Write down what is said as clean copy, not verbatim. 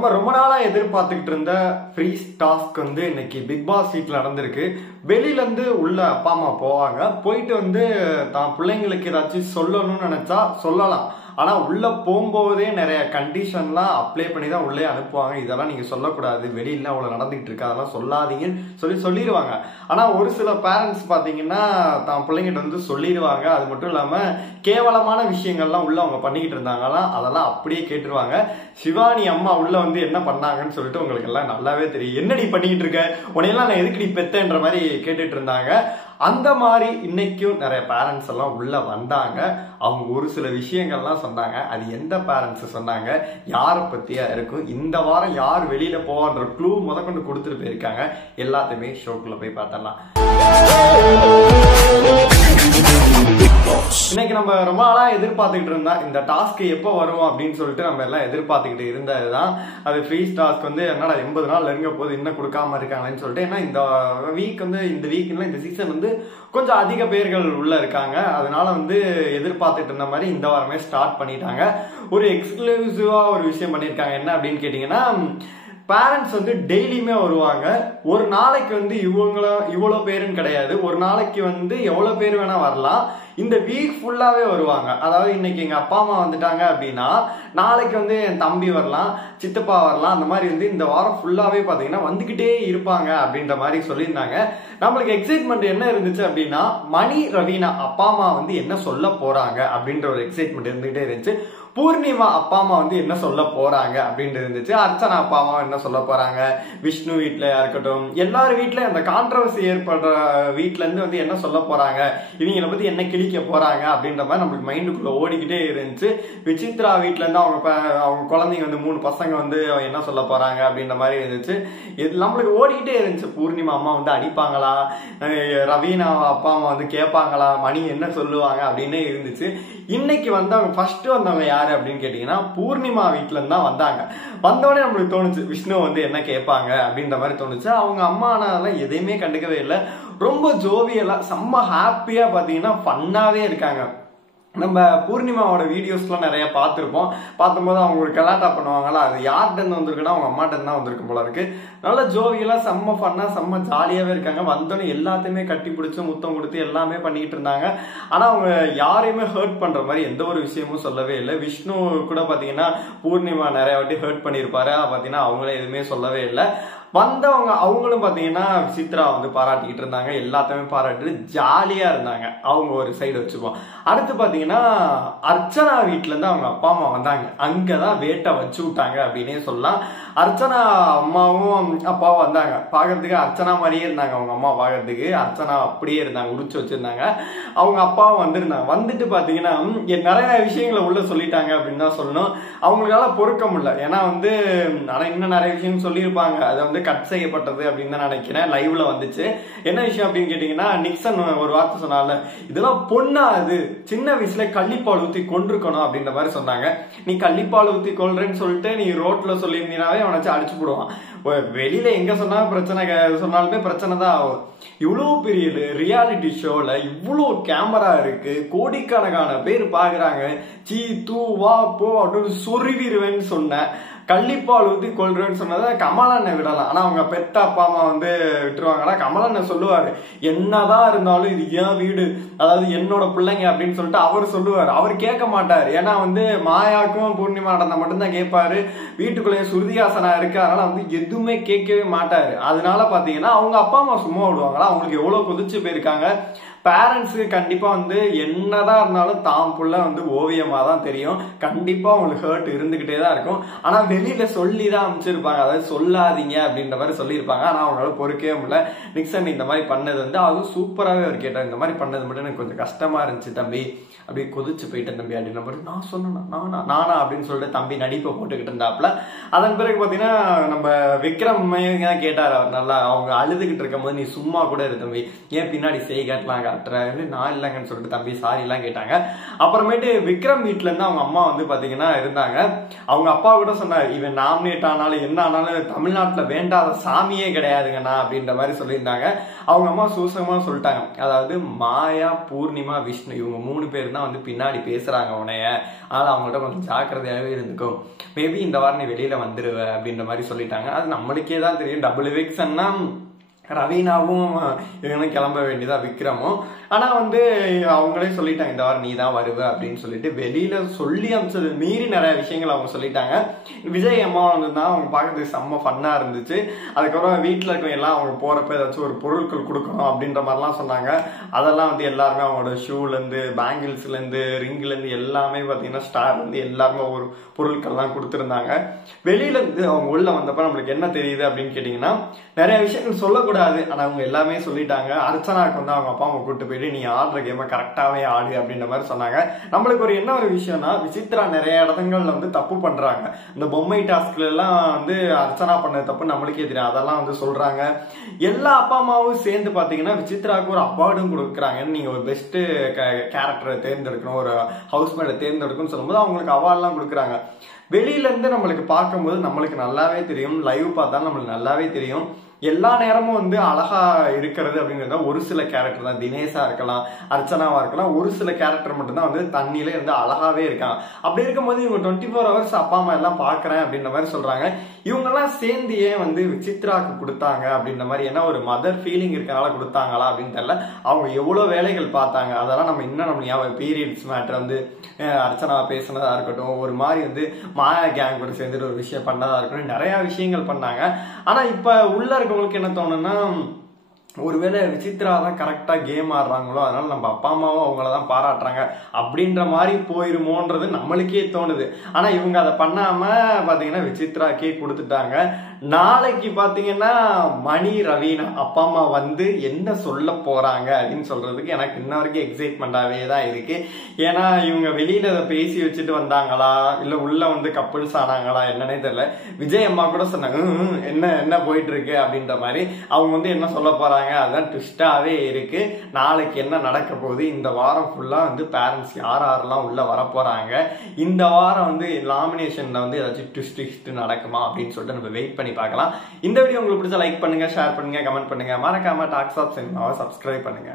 நம்ம ரொம்ப நாளா எதிர்பார்த்துக்கிட்டு இருந்த ஃப்ரீஸ் டாஸ்க் வந்து இன்னைக்கு பிக் பாஸ் வீட்ல நடந்திருக்கு. வெளியில இருந்து உள்ள அப்பா அம்மா போவாங்க, போயிட்டு வந்து தான் பிள்ளைங்களுக்கு ஏதாச்சும் சொல்லணும்னு நினைச்சா சொல்லலாம். ஆனா உள்ள போகும்போதே நிறைய கண்டிஷன்லாம் அப்ளை பண்ணி தான் உள்ளே அனுப்புவாங்க. இதெல்லாம் நீங்க சொல்லக்கூடாது, வெளியில அவ்வளவு நடந்துகிட்டு இருக்கு, அதெல்லாம் சொல்லாதீங்கன்னு சொல்லிடுவாங்க. ஆனா ஒரு சில பேரண்ட்ஸ் பாத்தீங்கன்னா தான் பிள்ளைங்கிட்ட வந்து சொல்லிடுவாங்க. அது மட்டும் இல்லாம கேவலமான விஷயங்கள்லாம் உள்ள அவங்க பண்ணிக்கிட்டு இருந்தாங்கன்னா அதெல்லாம் அப்படியே கேட்டுருவாங்க. சிவானி அம்மா உள்ள வந்து என்ன பண்ணாங்கன்னு சொல்லிட்டு உங்களுக்கு எல்லாம் நல்லாவே தெரியும். என்னடி பண்ணிக்கிட்டு இருக்க, உனையெல்லாம் நான் எதுக்கு நீ பெத்தன்ற மாதிரி கேட்டுட்டு இருந்தாங்க. அந்த மாதிரி இன்னைக்கும் நிறைய பேரண்ட்ஸ் எல்லாம் உள்ள வந்தாங்க. அவங்க ஒரு சில விஷயங்கள்லாம் சொன்னாங்க. அது எந்த பேரண்ட்ஸ் சொன்னாங்க, யாரை பத்தியா இருக்கும், இந்த வாரம் யார் வெளியில போவான்ற க்ளூ முதற்கொண்டு கொடுத்துட்டு போயிருக்காங்க. எல்லாத்தையுமே ஷோக்குள்ள போய் பார்த்தலாம். இன்னைக்கு நம்ம ரொம்ப நாளா எதிர்பார்த்துக்கிட்டு இருந்தா இந்த டாஸ்க் எப்போ வரும் அப்படின்னு சொல்லிட்டு நம்ம எல்லாம் எதிர்பார்த்துக்கிட்டு இருந்ததுதான். அது ஃப்ரீஸ் டாஸ்க் வந்து என்னடா 80 நாள் நெருங்க போது இன்னும் கொடுக்காம இருக்காங்கன்னு சொல்லிட்டு. ஏன்னா இந்த வீக் வந்து இந்த சீசன் வந்து கொஞ்சம் அதிக பேர்கள் உள்ள இருக்காங்க. அதனால வந்து எதிர்பார்த்துட்டு இருந்த மாதிரி இந்த வாரமே ஸ்டார்ட் பண்ணிட்டாங்க. ஒரு எக்ஸ்க்ளூசிவா ஒரு விஷயம் பண்ணியிருக்காங்க. என்ன அப்படின்னு கேட்டீங்கன்னா, பேரண்ட்ஸ் வந்து டெய்லியுமே வருவாங்க. ஒரு நாளைக்கு வந்து இவ்வளோ பேருன்னு கிடையாது, ஒரு நாளைக்கு வந்து எவ்வளோ பேர் வேணா வரலாம். இந்த வீக் ஃபுல்லாவே வருவாங்க. அதாவது இன்னைக்கு எங்க அப்பா அம்மா வந்துட்டாங்க அப்படின்னா நாளைக்கு வந்து என் தம்பி வரலாம், சித்தப்பா வரலாம். அந்த மாதிரி வந்து இந்த வாரம் ஃபுல்லாவே பாத்தீங்கன்னா வந்துகிட்டே இருப்பாங்க அப்படின்ற மாதிரி சொல்லியிருந்தாங்க. நம்மளுக்கு எக்ஸைட்மெண்ட் என்ன இருந்துச்சு அப்படின்னா, மணி ரவீனா அப்பா அம்மா வந்து என்ன சொல்ல போறாங்க அப்படின்ற ஒரு எக்ஸைட்மெண்ட் இருந்துகிட்டே இருந்துச்சு. பூர்ணிமா அப்பா அம்மா வந்து என்ன சொல்ல போறாங்க அப்படின்னு இருந்துச்சு. அர்ச்சனா அப்பா அம்மா என்ன சொல்ல போறாங்க, விஷ்ணு வீட்டுல இருக்கட்டும், எல்லாரும் வீட்டுல அந்த கான்ட்ரவர்சி ஏற்படுற வீட்டுல இருந்து வந்து என்ன சொல்ல போறாங்க, இவங்களை பத்தி என்ன கிழிக்க போறாங்க அப்படின்ற மாதிரி நம்மளுக்கு மைண்டுக்குள்ள ஓடிக்கிட்டே இருந்துச்சு. விசித்ரா வீட்டுல இருந்து அவங்க குழந்தைங்க வந்து 3 பசங்க வந்து என்ன சொல்ல போறாங்க அப்படின்ற மாதிரி இருந்துச்சு. இது நம்மளுக்கு ஓடிக்கிட்டே இருந்துச்சு. பூர்ணிமா அம்மா வந்து அடிப்பாங்களா, ரவீனா அப்பா அம்மா வந்து கேட்பாங்களா, மணி என்ன சொல்லுவாங்க அப்படின்னு இருந்துச்சு. இன்னைக்கு வந்தவங்க ஃபர்ஸ்ட் வந்தவங்க யாரு அப்படின்னு கேட்டீங்கன்னா, பூர்ணிமா வீட்டுல இருந்து தான் வந்தாங்க. வந்தோடனே நம்மளுக்கு தோணுச்சு விஷ்ணு வந்து என்ன கேட்பாங்க அப்படின்ற மாதிரி தோணுச்சு. அவங்க அம்மானால எதையுமே கண்டுக்கவே இல்லை. ரொம்ப ஜோவியலா செம்ம ஹாப்பியா பாத்தீங்கன்னா ஃபன்னாவே இருக்காங்க. நம்ம பூர்ணிமாவோட வீடியோஸ்லாம் நிறைய பார்த்துருப்போம். பார்க்கும்போது அவங்க ஒரு கலாட்டா பண்ணுவாங்களா, அது யார்கிட்ட இருந்து வந்திருக்குன்னா அவங்க அம்மாட்ட தான் வந்திருக்கும் போல இருக்கு. நல்ல ஜோவியெல்லாம் செம்ம ஃபன்னா செம்ம ஜாலியாவே இருக்காங்க. வந்தோடனே எல்லாத்தையுமே கட்டி பிடிச்சி முத்தம் கொடுத்து எல்லாமே பண்ணிக்கிட்டு இருந்தாங்க. ஆனா அவங்க யாரையுமே ஹர்ட் பண்ற மாதிரி எந்த ஒரு விஷயமும் சொல்லவே இல்லை. விஷ்ணு கூட பாத்தீங்கன்னா பூர்ணிமா நிறைய வாட்டி ஹர்ட் பண்ணியிருப்பாரு, பாத்தீங்கன்னா அவங்களே எதுவுமே சொல்லவே இல்லை. வந்தவங்க அவங்களும் பாத்தீங்கன்னா சித்ரா வந்து பாராட்டிக்கிட்டு இருந்தாங்க. எல்லாத்தையுமே பாராட்டிட்டு ஜாலியா இருந்தாங்க. அவங்க ஒரு சைடு வச்சுப்போம். அடுத்து பாத்தீங்கன்னா அர்ச்சனா வீட்டுல இருந்து அவங்க அப்பா அம்மா வந்தாங்க. அங்கதான் வேட்டை வச்சு விட்டாங்க அப்படின்னே சொல்லலாம். அர்ச்சனா அம்மாவும் அப்பாவும் வந்தாங்க. பாக்குறதுக்கு அர்ச்சனா மாதிரியே இருந்தாங்க. அவங்க அம்மா பாக்குறதுக்கு அர்ச்சனா அப்படியே இருந்தாங்க, உரிச்சு வச்சிருந்தாங்க. அவங்க அப்பாவும் வந்திருந்தாங்க. வந்துட்டு பாத்தீங்கன்னா நிறைய விஷயங்களை உள்ள சொல்லிட்டாங்க அப்படின்னு தான் சொல்லணும். அவங்களால பொறுக்க முடியல. ஏன்னா வந்து ஆனா இன்னும் நிறைய விஷயம் சொல்லியிருப்பாங்க. அதை வந்து கட் செய்யப்பட்டது அப்படின்னு தான் நினைக்கிறேன். லைவ்ல வந்துச்சு. என்ன விஷயம் அப்படின்னு கேட்டீங்கன்னா, நிக்சன் ஒரு வார்த்தை சொன்னால, இதெல்லாம் பொண்ணா, அது சின்ன வயசுல கள்ளிப்பால் ஊத்தி கொண்டிருக்கணும் அப்படின்ற மாதிரி சொன்னாங்க. நீ கள்ளிப்பால் ஊத்தி கொள்றேன்னு சொல்லிட்டு நீ ரோட்ல சொல்லியிருந்தீனாவே அவனாச்சும் அடிச்சு போடுவான். வெளியில எங்க சொன்னாலும் பிரச்சனை, சொன்னாலுமே பிரச்சனை தான் ஆகும். இவ்வளவு பெரிய ரியாலிட்டி ஷோல இவ்வளவு கேமரா இருக்கு, கோடிக்கணக்கான பேர் பாக்குறாங்க. சீ தூ வா போ அப்படின்னு சொருவிடுவேன்னு சொன்னேன். கள்ளிப்பால் ஊத்தி கொள்றேன்னு சொன்னதை கமலண்ணை விடலாம். ஆனா அவங்க பெத்த அப்பா அம்மா வந்து விட்டுருவாங்கன்னா, கமலண்ணை சொல்லுவாரு என்னதான் இருந்தாலும் இது ஏன் வீடு, அதாவது என்னோட பிள்ளைங்க அப்படின்னு சொல்லிட்டு அவர் சொல்லுவாரு. அவர் கேட்க மாட்டாரு. ஏன்னா வந்து மாயாவுக்கும் பூர்ணிமா நடந்தா மட்டும்தான் கேட்பாரு. வீட்டுக்குள்ளேயே சுருதிஹாசனா இருக்கு, அதனால வந்து எதுவுமே கேட்கவே மாட்டாரு. அதனால பாத்தீங்கன்னா அவங்க அப்பா அம்மா சும்மா விடுவாங்களா, அவங்களுக்கு எவ்வளவு கொதிச்சு போயிருக்காங்க. பேரண்ட்ஸுக்கு கண்டிப்பா வந்து என்னதான் இருந்தாலும் தாம் புள்ள வந்து ஓவியமா தான் தெரியும். கண்டிப்பா அவங்களுக்கு ஹர்ட் இருந்துகிட்டே தான் இருக்கும். ஆனா வெளியில சொல்லி தான் அமைச்சிருப்பாங்க, அதாவது சொல்லாதீங்க அப்படின்ற மாதிரி சொல்லியிருப்பாங்க. ஆனா அவங்களால பொறுக்கவே முடியல. நிக்சன் இந்த மாதிரி பண்ணது வந்து அதுவும் சூப்பராகவே அவர் கேட்டார். இந்த மாதிரி பண்ணது மட்டும் எனக்கு கொஞ்சம் கஷ்டமா இருந்துச்சு தம்பி, அப்படியே கொதிச்சு போயிட்டேன் தம்பி அப்படின்ற மாதிரி. நான் சொன்னேன் நானா அப்படின்னு சொல்லிட்டு தம்பி நடிப்பை போட்டுக்கிட்டு இருந்தாப்புல. அதன் பிறகு பாத்தீங்கன்னா நம்ம விக்ரம் கேட்டார். அவர் நல்லா அவங்க அழுதுகிட்டு இருக்கும் போது, நீ சும்மா கூட இரு தம்பி, ஏன் பின்னாடி செய்காட்டலாம் காட்டுற, நான் இல்லைங்கன்னு சொல்லிட்டு தம்பி சாரி எல்லாம் கேட்டாங்க. அப்புறமேட்டு விக்ரம் வீட்டுல இருந்து அவங்க அம்மா வந்து பாத்தீங்கன்னா இருந்தாங்க. அவங்க அப்பா கூட சொன்னார், இவன் நாமினேட் ஆனாலும் என்ன ஆனாலும் தமிழ்நாட்டுல வேண்டாத சாமியே கிடையாதுங்கண்ணா அப்படின்ற மாதிரி சொல்லியிருந்தாங்க. அவங்க அம்மா சூசகமா சொல்லிட்டாங்க, அதாவது மாயா, பூர்ணிமா, விஷ்ணு இவங்க 3 பேர் தான் வந்து பின்னாடி பேசுறாங்க உன்னைய, அதனால அவங்கள்ட்ட கொஞ்சம் ஜாக்கிரதையாவே இருந்துக்கும், மேபி இந்த வாரம் நீ வெளியில வந்துருவ அப்படின்ற மாதிரி சொல்லிட்டாங்க. அது நம்மளுக்கே தான் தெரியும், டபுள் எவிக்ஷன்னா ரவீனாவும் இவனும் கிளம்ப வேண்டியதா விக்ரமும். ஆனா வந்து அவங்களே சொல்லிட்டாங்க இந்த வாரம் நீ தான் வருவ அப்படின்னு சொல்லிட்டு, வெளியில சொல்லி அமிச்சது மீறி நிறைய விஷயங்கள் அவங்க சொல்லிட்டாங்க. விஜய் அம்மா வந்து தான் அவங்க பார்க்கறதுக்கு செம்ம ஃபன்னா இருந்துச்சு. அதுக்கப்புறம் வீட்டுல இருக்க எல்லாம் அவங்க போறப்ப ஏதாச்சும் ஒரு பொருட்கள் கொடுக்கணும் அப்படின்ற மாதிரிலாம் சொன்னாங்க. அதெல்லாம் வந்து எல்லாருமே அவங்களோட ஷூல இருந்து, பேங்கிள்ஸ்ல இருந்து, ரிங்ல இருந்து எல்லாமே பாத்தீங்கன்னா ஸ்டார் வந்து எல்லாருமே ஒரு பொருட்கள்லாம் கொடுத்துருந்தாங்க. வெளியில இருந்து அவங்க உள்ள வந்தப்ப நம்மளுக்கு என்ன தெரியுது அப்படின்னு கேட்டீங்கன்னா, நிறைய விஷயங்கள் சொல்லக்கூடாது, ஆனா அவங்க எல்லாமே சொல்லிட்டாங்க. அர்ச்சனாக்கு வந்து அவங்க அப்பா அம்மா கூட்டு போயிட்டு நீ ஆடுற கேம கரெக்டாவே ஆடு அப்படின்ற மாதிரி சொன்னாங்க. நம்மளுக்கு ஒரு என்ன ஒரு விஷயம்னா, விசித்ரா நிறைய இடங்கள்ல வந்து தப்பு பண்றாங்க. இந்த பொம்மை டாஸ்க்ல எல்லாம் வந்து அர்ச்சனா பண்ண தப்பு நம்மளுக்கே தெரியும், அதெல்லாம் வந்து சொல்றாங்க. எல்லா அப்பா அம்மாவும் சேர்ந்து பாத்தீங்கன்னா விசித்ராவுக்கு ஒரு அவார்டும் கொடுக்குறாங்க. நீங்க ஒரு பெஸ்ட் கேரக்டரை தேர்ந்தெடுக்கணும், ஒரு ஹவுஸ்மேட்டை தேர்ந்தெடுக்கணும்னு சொல்லும்போது அவங்களுக்கு அவார்ட்லாம் கொடுக்குறாங்க. வெளியில இருந்து நம்மளுக்கு பார்க்கும்போது நம்மளுக்கு நல்லாவே தெரியும், லைவ் பார்த்தா நம்மளுக்கு நல்லாவே தெரியும், எல்லா நேரமும் வந்து அழகா இருக்கிறது அப்படிங்கிறத ஒரு சில கேரக்டர் தான். தினேஷா இருக்கலாம், அர்ச்சனாவா இருக்கலாம், ஒரு சில கேரக்டர் மட்டும்தான் வந்து தண்ணியில இருந்து அழகாவே இருக்காங்க. அப்படி இருக்கும்போது இவங்க 24 hours அப்பா அம்மா எல்லாம் பாக்குறேன் அப்படின்ற மாதிரி சொல்றாங்க. இவங்கெல்லாம் சேர்ந்து ஏன் வந்து விசித்ராக்கு கொடுத்தாங்க அப்படின்ற மாதிரி, ஏன்னா ஒரு மதர் ஃபீலிங் இருக்கனால கொடுத்தாங்களா அப்படின்னு தெரியல. அவங்க எவ்வளவு வேலைகள் பார்த்தாங்க, அதெல்லாம் நம்ம இன்னும் நம்ம ஞாபகம், பீரியட்ஸ் மேட்டர் வந்து அர்ச்சனா பேசுனதா இருக்கட்டும், ஒரு மாதிரி வந்து மாயா கேங் கூட சேர்ந்துட்டு ஒரு விஷயம் பண்ணதா இருக்கட்டும், நிறைய விஷயங்கள் பண்ணாங்க. ஆனா இப்ப உள்ள இருக்கவங்களுக்கு என்ன தோணுன்னா, ஒருவேளை விசித்ரா தான் கரெக்டா கேம் ஆடுறாங்களோ, அதனால நம்ம அப்பா அம்மாவும் அவங்களதான் பாராட்டுறாங்க அப்படின்ற மாதிரி போயிருமோன்றது நம்மளுக்கே தோணுது. ஆனா இவங்க அதை பண்ணாம பாத்தீங்கன்னா விசித்ராக்கே கொடுத்துட்டாங்க. நாளைக்கு பாத்தீங்கன்னா மணி, ரவீனா அப்பா அம்மா வந்து என்ன சொல்ல போறாங்க அப்படின்னு சொல்றதுக்கு எனக்கு இன்ன வரைக்கும் எக்ஸைட்மெண்டாவே தான் இருக்கு. ஏன்னா இவங்க வெளியில அதை பேசி வச்சுட்டு வந்தாங்களா, இல்ல உள்ள வந்து கப்புள்ஸ் ஆனாங்களா என்னன்னே தெரியல. விஜய் அம்மா கூட சொன்னாங்க என்ன என்ன போயிட்டு இருக்கு அப்படின்ற மாதிரி. அவங்க வந்து என்ன சொல்ல போறாங்க, அதான் ட்விஸ்டாவே இருக்கு. நாளைக்கு என்ன நடக்க போகுது, இந்த வாரம் ஃபுல்லா வந்து பேரண்ட்ஸ் யாரெல்லாம் உள்ள வர போறாங்க, இந்த வாரம் வந்து நாமினேஷன்ல வந்து ஏதாச்சும் ட்விஸ்ட் நடக்குமா அப்படின்னு சொல்லிட்டு நம்ம வெயிட் பண்ணி பார்க்கலாம். இந்த வீடியோ உங்களுக்கு பிடிச்சா லைக் பண்ணுங்க, ஷேர் பண்ணுங்க, கமெண்ட் பண்ணுங்க, மறக்காம டாக்ஸ் ஆஃப் சினிமாவை சப்ஸ்கிரைப் பண்ணுங்க.